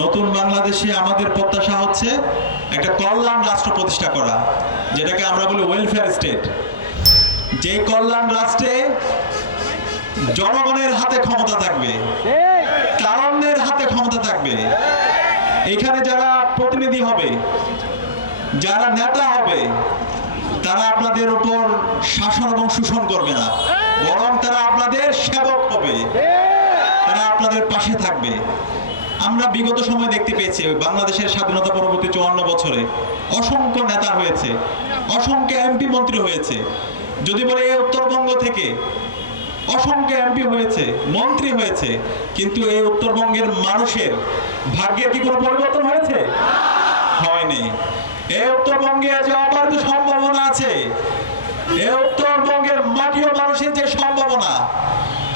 নতুন বাংলাদেশে আমাদের প্রত্যাশা হচ্ছে একটা কল্যাণ রাষ্ট্র প্রতিষ্ঠা করা, যেটাকে আমরা বলি ওয়েলফেয়ার স্টেট। যে কল্যাণ রাষ্ট্রে জনগণের হাতে ক্ষমতা থাকবে, কারণের হাতে ক্ষমতা থাকবে। এখানে যারা প্রতিনিধি হবে, যারা নেতা হবে, তারা আপনাদের উপর শাসন এবং শোষণ করবে না, বরং তারা আপনাদের সেবক হবে, তারা আপনাদের পাশে থাকবে। আমরা বিগত সময় দেখতে পেয়েছি বাংলাদেশের স্বাধীনতা পরবর্তী 54 বছরে অসংখ্য নেতা হয়েছে, অসংখ্য এমপি মন্ত্রী হয়েছে। যদি বলে এই উত্তরবঙ্গ থেকে অসংখ্য এমপি হয়েছে, মন্ত্রী হয়েছে, কিন্তু এই উত্তরবঙ্গের মানুষের ভাগ্যের কি কোনো পরিবর্তন হয়েছে? হয়নি। এই উত্তরবঙ্গে যে অপার সম্ভাবনা আছে, এই উত্তরবঙ্গের মাটি ও মানুষের যে সম্ভাবনা,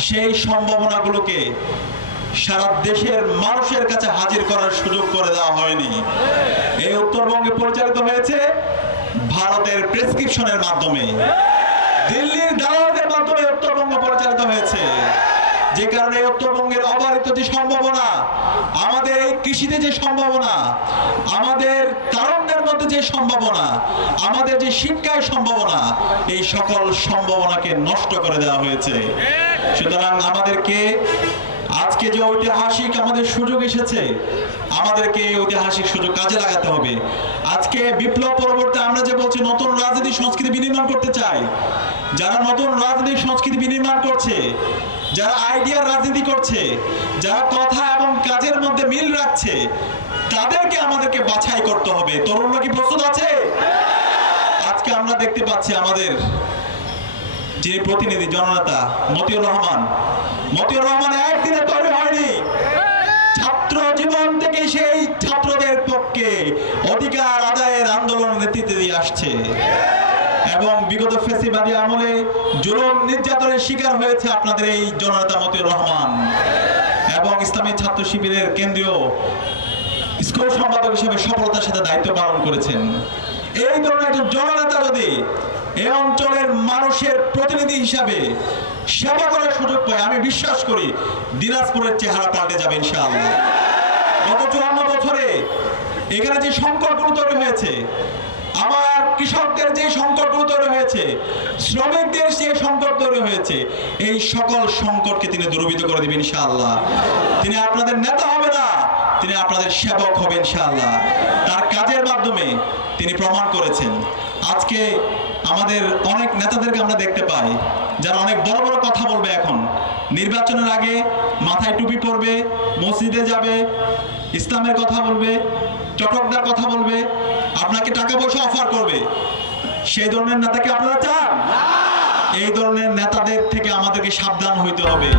সেই সম্ভাবনাগুলোকে সারা দেশের মানুষের কাছে হাজির করার সুযোগ করে দেওয়া হয়নি। এই উত্তরবঙ্গে পরিচালিত হয়েছে ভারতের প্রেসক্রিপশনের মাধ্যমে, দিল্লির দালালদের মাধ্যমে উত্তরবঙ্গ পরিচালিত হয়েছে। যে কারণে উত্তরবঙ্গের অবারিত যে সম্ভাবনা, আমাদের এই কৃষিতে যে সম্ভাবনা, আমাদের তারুণ্যের মধ্যে যে সম্ভাবনা, আমাদের যে শিক্ষায় সম্ভাবনা, এই সকল সম্ভাবনাকে নষ্ট করে দেওয়া হয়েছে। সুতরাং আমাদেরকে আজকে যে ঐতিহাসিক আমাদের সুযোগ এসেছে, আমাদেরকে ঐতিহাসিক সুযোগ কাজে লাগাতে হবে। আজকে বিপ্লব পরবর্তী আমরা যে বলছি নতুন রাজনীতি সংস্কৃতি বিনির্মাণ করতে চাই, যারা নতুন রাজনৈতিক সংস্কৃতি বিনির্মাণ করছে, যারা আইডিয়ার রাজনীতি করছে, যারা কথা এবং কাজের মধ্যে মিল রাখছে, তাদেরকে আমাদেরকে বাছাই করতে হবে। তরুণরা কি প্রস্তুত আছে? আজকে আমরা দেখতে পাচ্ছি আমাদের যে প্রতিনিধি জননেতা মতিউর রহমান একদিনে তৈরি হয়নি। ছাত্র জীবন থেকে সেই ছাত্রদের পক্ষে অধিকার আদায়ের আন্দোলন নেতৃত্ব দিয়ে আসছে এবং বিগত ফ্যাসিবাদী আমলে জুলুম নির্যাতনের শিকার হয়েছে আপনাদের এই জননেতা মতিউর রহমান, এবং ইসলামী ছাত্র শিবিরের কেন্দ্রীয় স্কুল সম্পাদক হিসেবে সফলতার সাথে দায়িত্ব পালন করেছেন। এই ধরনের একজন জননেতা যদি এই অঞ্চলের মানুষের প্রতিনিধি হিসাবে সেবা করার সুযোগ পায়, আমি বিশ্বাস করি দিনাজপুরের চেহারা পাল্টে যাবে ইনশাআল্লাহ। গত 54 বছরে এখানে যে সংকটগুলো তৈরি হয়েছে, আমার কৃষকদের যে সংকটগুলো তৈরি হয়েছে, শ্রমিকদের যে সংকট তৈরি হয়েছে, এই সকল সংকটকে তিনি দূরীভূত করে দিবেন ইনশাআল্লাহ। তিনি আপনাদের নেতা হবে না, তিনি আপনাদের সেবক হবেন ইনশাআল্লাহ। তার কাজের মাধ্যমে তিনি প্রমাণ করেছেন। আজকে আমাদের অনেক নেতাদেরকে আমরা দেখতে পাই যারা অনেক বড় বড় কথা বলবে, এখন নির্বাচনের আগে মাথায় টুপি পরবে, মসজিদে যাবে, ইসলামের কথা বলবে, চটকদার কথা বলবে, আপনাকে টাকা পয়সা অফার করবে। সেই ধরনের নেতাকে আপনারা চান? এই ধরনের নেতাদের থেকে আমাদেরকে সাবধান হইতে হবে।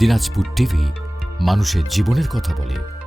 দিনাজপুর টিভি মানুষের জীবনের কথা বলে।